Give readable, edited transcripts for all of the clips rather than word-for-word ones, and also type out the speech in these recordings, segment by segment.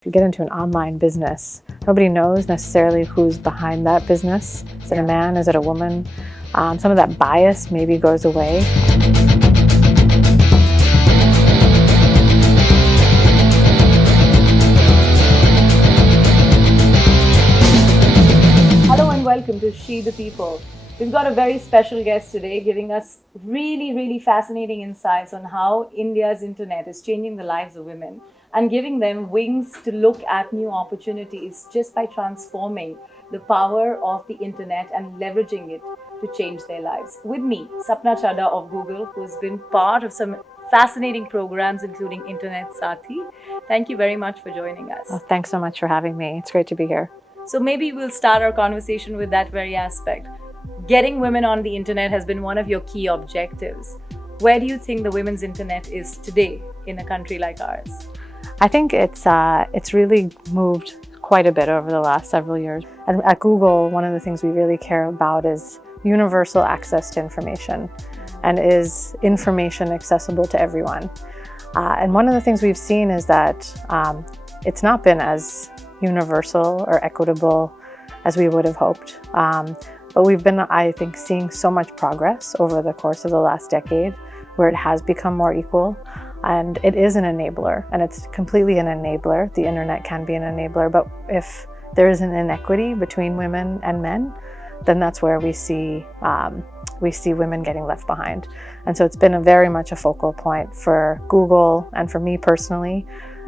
If you get into an online business, nobody knows necessarily who's behind that business. Is it a man? Is it a woman? Some of that bias maybe goes away. Hello and welcome to She the People. We've got a very special guest today giving us really fascinating insights on how India's internet is changing the lives of women and giving them wings to look at new opportunities just by transforming the power of the internet and leveraging it to change their lives. With me, Sapna Chadha of Google, who's been part of some fascinating programs including Internet Saathi. Thank you very much for joining us. Well, thanks so much for having me. It's great to be here. So maybe we'll start our conversation with that very aspect. Getting women on the internet has been one of your key objectives. Where do you think the women's internet is today in a country like ours? I think it's really moved quite a bit over the last several years. And at Google, one of the things we really care about is universal access to information, and is information accessible to everyone. And one of the things we've seen is that it's not been as universal or equitable as we would have hoped. But we've been, I think, seeing so much progress over the course of the last decade where it has become more equal. And it is an enabler, and it's completely an enabler. The internet can be an enabler, but if there is an inequity between women and men, then that's where we see women getting left behind. And so it's been very much a focal point for Google and for me personally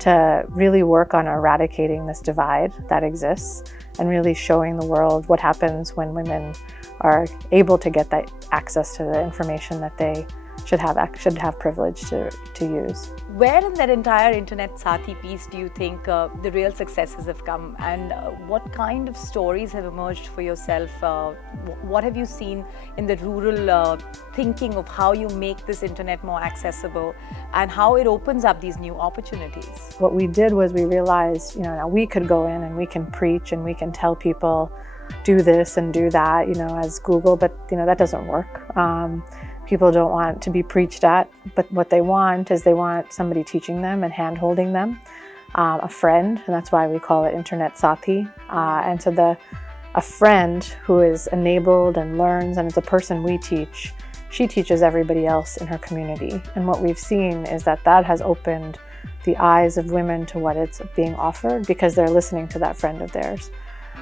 to really work on eradicating this divide that exists and really showing the world what happens when women are able to get that access to the information that they should have privilege to use. Where in that entire Internet Saathi piece do you think the real successes have come, and what kind of stories have emerged for yourself? What have you seen in the rural thinking of how you make this internet more accessible and how it opens up these new opportunities? What we did was we realized, now we could go in and we can preach and we can tell people do this and do that, as Google, but that doesn't work. People don't want to be preached at, but what they want is they want somebody teaching them and hand-holding them, a friend, and that's why we call it Internet Saathi. And so a friend who is enabled and learns, and it's a person we teach, she teaches everybody else in her community. And what we've seen is that has opened the eyes of women to what it's being offered because they're listening to that friend of theirs.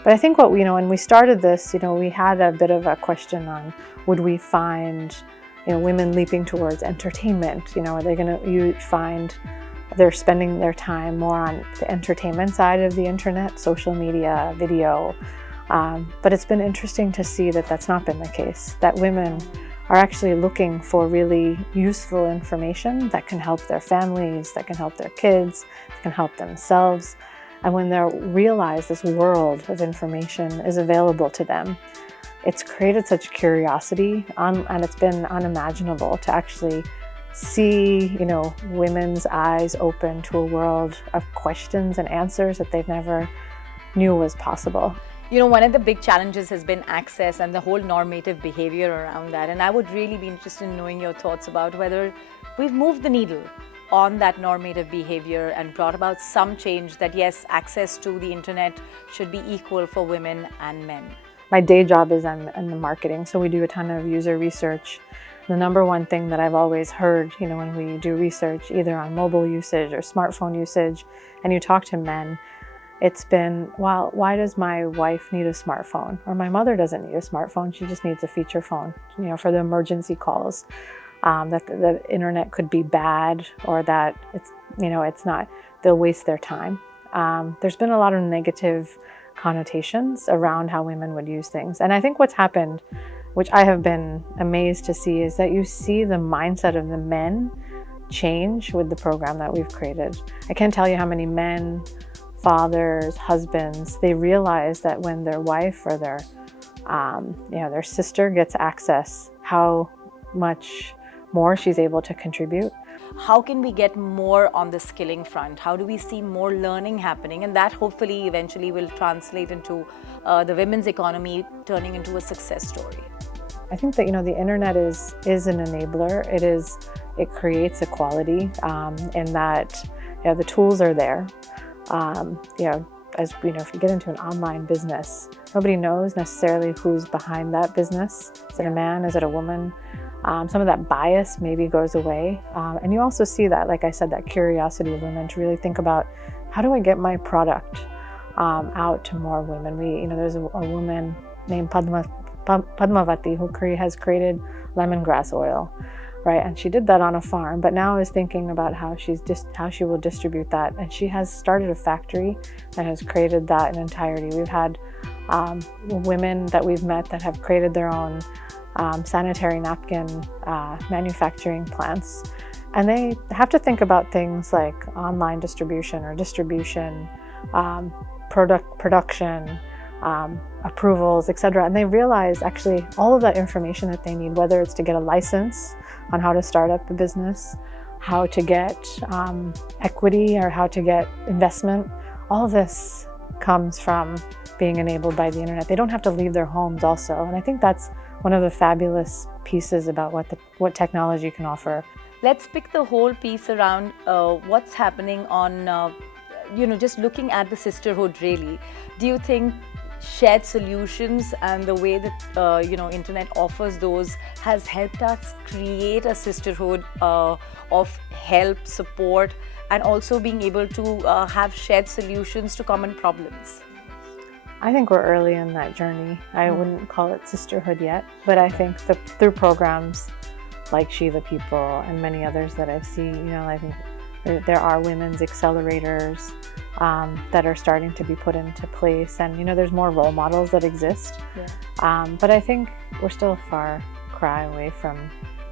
But I think when we started this, we had a bit of a question on, would we find women leaping towards entertainment? Are they going to find they're spending their time more on the entertainment side of the internet, social media, video? But it's been interesting to see that that's not been the case, that women are actually looking for really useful information that can help their families, that can help their kids, that can help themselves. And when they realize this world of information is available to them, it's created such curiosity, and it's been unimaginable to actually see, women's eyes open to a world of questions and answers that they've never knew was possible. One of the big challenges has been access and the whole normative behavior around that. And I would really be interested in knowing your thoughts about whether we've moved the needle on that normative behavior and brought about some change that, yes, access to the internet should be equal for women and men. My day job is I'm in the marketing, so we do a ton of user research. The number one thing that I've always heard, when we do research, either on mobile usage or smartphone usage, and you talk to men, it's been, well, why does my wife need a smartphone? Or my mother doesn't need a smartphone, she just needs a feature phone, for the emergency calls. That the internet could be bad, or that it's not, they'll waste their time. There's been a lot of negative connotations around how women would use things. And I think what's happened, which I have been amazed to see, is that you see the mindset of the men change with the program that we've created. I can't tell you how many men, fathers, husbands, they realize that when their wife or their sister gets access, how much more she's able to contribute. How can we get more on the skilling front? How do we see more learning happening? And that hopefully eventually will translate into the women's economy turning into a success story. I think that the internet is an enabler. It creates equality in that the tools are there. You know, as you know, if you get into an online business, nobody knows necessarily who's behind that business. Is it a man? Is it a woman? Some of that bias maybe goes away. And you also see that, like I said, that curiosity of women to really think about, how do I get my product out to more women? There's a woman named Padmavati who has created lemongrass oil, right? And she did that on a farm, but now is thinking about how she will distribute that. And she has started a factory that has created that in entirety. We've had women that we've met that have created their own sanitary napkin manufacturing plants. And they have to think about things like online distribution or distribution, production, approvals, etc. And they realize actually all of that information that they need, whether it's to get a license on how to start up a business, how to get equity or how to get investment, all of this comes from being enabled by the internet. They don't have to leave their homes also. And I think that's one of the fabulous pieces about what technology can offer. Let's pick the whole piece around what's happening on, just looking at the sisterhood really. Do you think shared solutions and the way that, internet offers those has helped us create a sisterhood of help, support, and also being able to have shared solutions to common problems? I think we're early in that journey. I wouldn't call it sisterhood yet, but I think through programs like She the People and many others that I've seen, I think there are women's accelerators that are starting to be put into place, and there's more role models that exist. Yeah. But I think we're still a far cry away from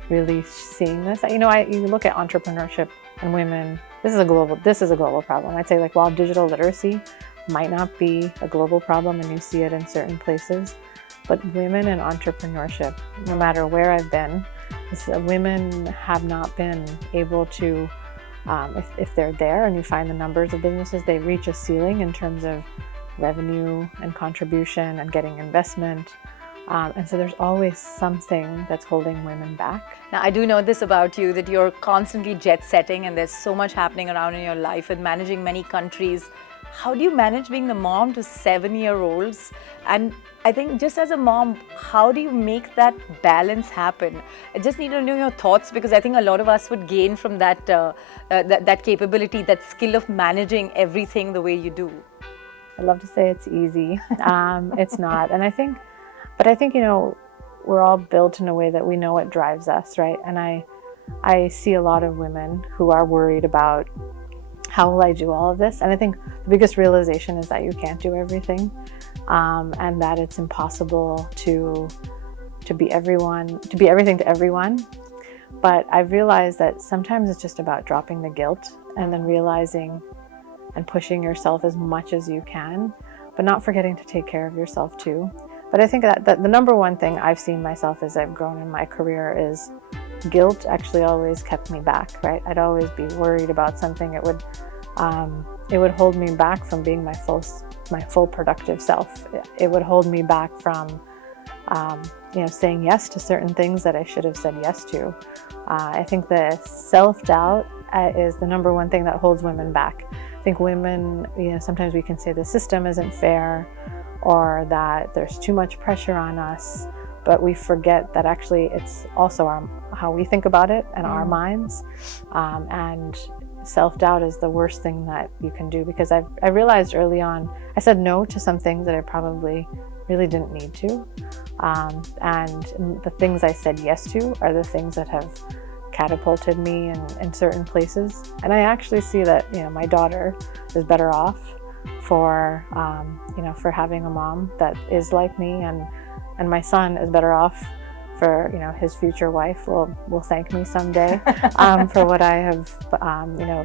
really seeing this. You look at entrepreneurship and women. This is a global problem. I'd say, while digital literacy might not be a global problem, and you see it in certain places, but women in entrepreneurship, no matter where I've been, women have not been able to, if they're there and you find the numbers of businesses, they reach a ceiling in terms of revenue and contribution and getting investment. And so there's always something that's holding women back. Now, I do know this about you, that you're constantly jet setting and there's so much happening around in your life and managing many countries. How do you manage being the mom to 7-year-olds? And I think just as a mom, how do you make that balance happen? I just need to know your thoughts, because I think a lot of us would gain from that that capability, that skill of managing everything the way you do. I'd love to say it's easy. It's not. And I think we're all built in a way that we know what drives us, right? And I see a lot of women who are worried about, how will I do all of this? And I think the biggest realization is that you can't do everything, and that it's impossible to be everything to everyone. But I've realized that sometimes it's just about dropping the guilt and then realizing and pushing yourself as much as you can, but not forgetting to take care of yourself too. But I think that the number one thing I've seen myself as I've grown in my career is guilt actually always kept me back, right? I'd always be worried about something. It would hold me back from being my full productive self. It would hold me back from saying yes to certain things that I should have said yes to. I think the self-doubt is the number one thing that holds women back. I think women, sometimes we can say the system isn't fair, or that there's too much pressure on us, but we forget that actually it's also how we think about it and our minds. And self-doubt is the worst thing that you can do, because I realized early on, I said no to some things that I probably really didn't need to. And the things I said yes to are the things that have catapulted me in certain places. And I actually see that, my daughter is better off for having a mom that is like me, and my son is better off for, his future wife will thank me someday for what I have,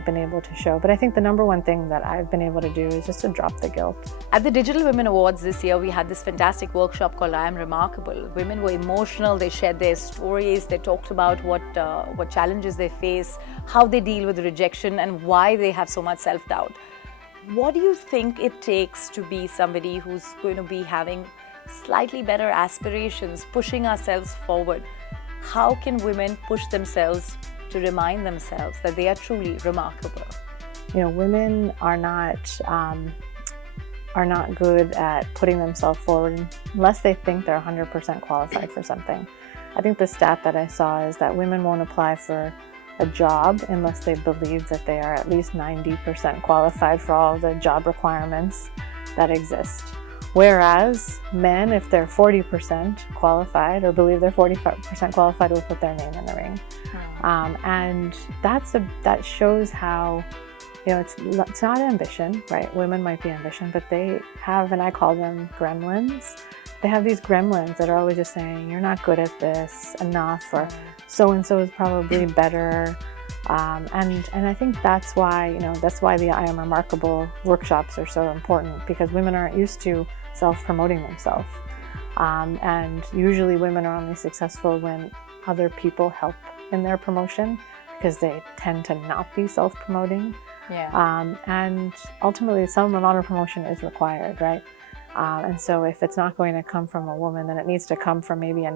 been able to show. But I think the number one thing that I've been able to do is just to drop the guilt. At the Digital Women Awards this year, we had this fantastic workshop called I Am Remarkable. Women were emotional. They shared their stories. They talked about what challenges they face, how they deal with rejection, and why they have so much self-doubt. What do you think it takes to be somebody who's going to be having slightly better aspirations, pushing ourselves forward? How can women push themselves to remind themselves that they are truly remarkable? women are not good at putting themselves forward unless they think they're 100% qualified for something. I think the stat that I saw is that women won't apply for a job unless they believe that they are at least 90% qualified for all the job requirements that exist. Whereas men, if they're 40% qualified or believe they're 45% qualified, will put their name in the ring. And that shows how, it's not ambition, right? Women might be ambition, but they have, and I call them gremlins. They have these gremlins that are always just saying, you're not good at this enough, or so-and-so is probably better. And I think that's why the I Am Remarkable workshops are so important, because women aren't used to self-promoting themselves. And usually women are only successful when other people help in their promotion, because they tend to not be self-promoting. And ultimately, some amount of promotion is required, right? And so if it's not going to come from a woman, then it needs to come from maybe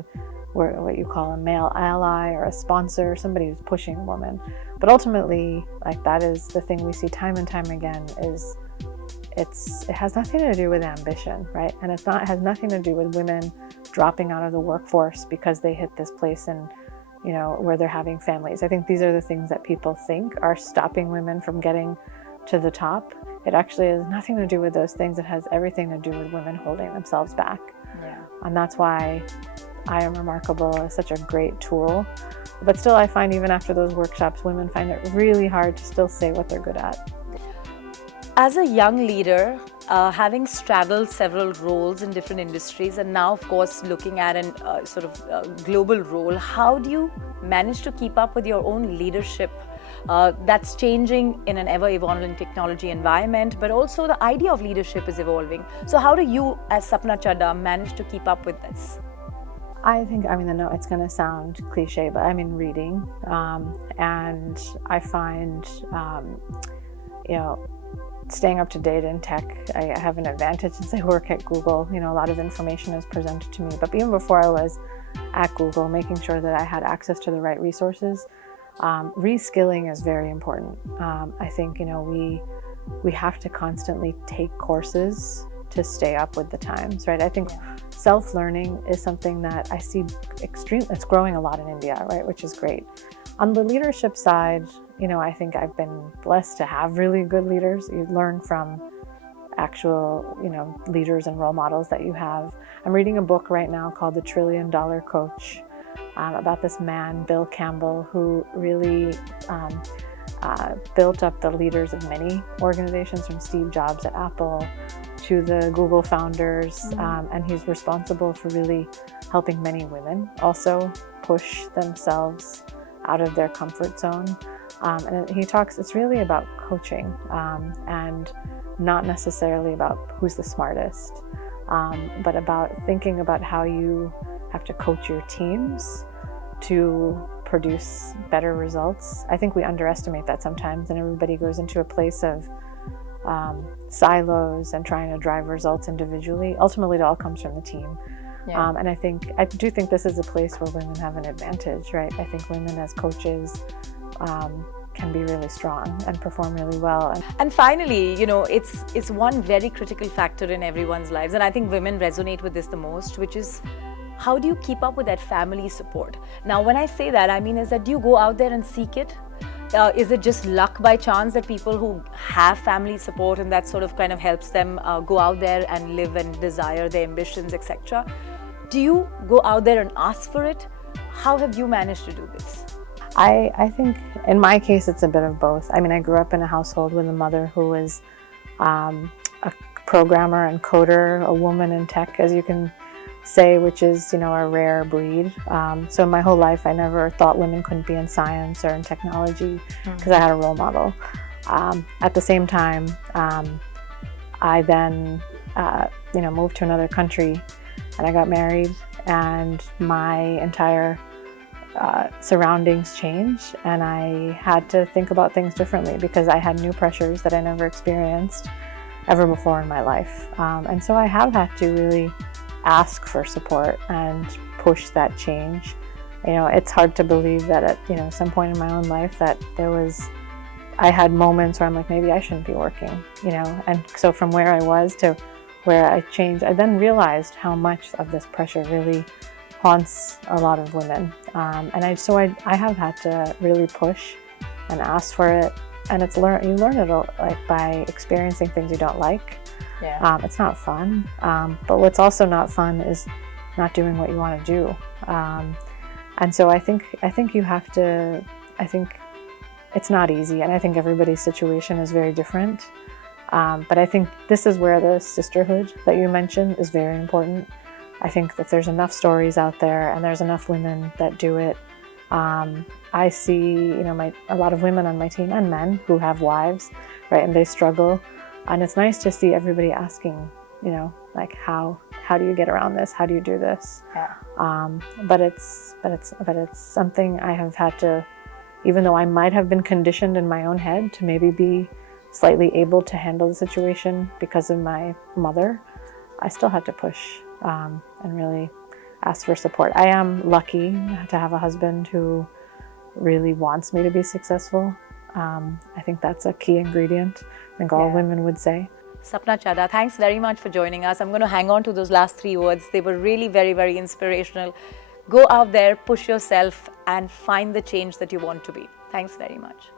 what you call a male ally or a sponsor, somebody who's pushing a woman. But ultimately, that is the thing we see time and time again, is it has nothing to do with ambition, right? And it has nothing to do with women dropping out of the workforce because they hit this place in where they're having families. I think these are the things that people think are stopping women from getting to the top. It actually has nothing to do with those things. It has everything to do with women holding themselves back. And that's why I Am Remarkable is such a great tool. But still, I find even after those workshops, women find it really hard to still say what they're good at. As a young leader, having straddled several roles in different industries, and now, of course, looking at a global role, how do you manage to keep up with your own leadership that's changing in an ever-evolving technology environment, but also the idea of leadership is evolving? So how do you, as Sapna Chadha, manage to keep up with this? I think, it's going to sound cliche, but reading. And I find, staying up to date in tech, I have an advantage since I work at Google. A lot of information is presented to me. But even before I was at Google, making sure that I had access to the right resources, reskilling is very important. I think, we have to constantly take courses to stay up with the times, right? I think self-learning is something that I see it's growing a lot in India, right? Which is great. On the leadership side, I think I've been blessed to have really good leaders. You learn from actual, leaders and role models that you have. I'm reading a book right now called The $1 Trillion Coach, about this man, Bill Campbell, who really built up the leaders of many organizations, from Steve Jobs at Apple to the Google founders. And he's responsible for really helping many women also push themselves out of their comfort zone. And he talks, it's really about coaching, and not necessarily about who's the smartest, but about thinking about how you have to coach your teams to produce better results. I think we underestimate that sometimes, and everybody goes into a place of silos and trying to drive results individually. Ultimately, it all comes from the team. And I do think this is a place where women have an advantage, right? I think women as coaches can be really strong and perform really well. And finally, it's one very critical factor in everyone's lives, and I think women resonate with this the most, which is, how do you keep up with that family support? Now, when I say that, I mean is that, do you go out there and seek it? Is it just luck by chance that people who have family support and that sort of kind of helps them go out there and live and desire their ambitions, etc.? Do you go out there and ask for it? How have you managed to do this? I think in my case, it's a bit of both. I grew up in a household with a mother who was a programmer and coder, a woman in tech, as you can say, which is, a rare breed. So my whole life, I never thought women couldn't be in science or in technology, because I had a role model. At the same time, I then, moved to another country, and I got married, and my entire surroundings changed, and I had to think about things differently because I had new pressures that I never experienced ever before in my life. And so I have had to really ask for support and push that change. It's hard to believe that at some point in my own life that there was I had moments where I'm like, maybe I shouldn't be working, you know. And so from where I was to where I changed, I then realized how much of this pressure really haunts a lot of women. And I have had to really push and ask for it. And you learn it like by experiencing things you don't like. Yeah. It's not fun. But what's also not fun is not doing what you want to do. And so I think you have to, I think it's not easy, and I think everybody's situation is very different. But I think this is where the sisterhood that you mentioned is very important. I think that there's enough stories out there, and there's enough women that do it. I see, you know, a lot of women on my team and men who have wives, right, and they struggle. And it's nice to see everybody asking, you know, like how do you get around this? How do you do this? Yeah. But it's something I have had to, even though I might have been conditioned in my own head to maybe be slightly able to handle the situation because of my mother, I still had to push and really ask for support. I am lucky to have a husband who really wants me to be successful. I think that's a key ingredient. I think all women would say. Sapna Chadha, thanks very much for joining us. I'm going to hang on to those last 3 words. They were really very, very inspirational. Go out there, push yourself, and find the change that you want to be. Thanks very much.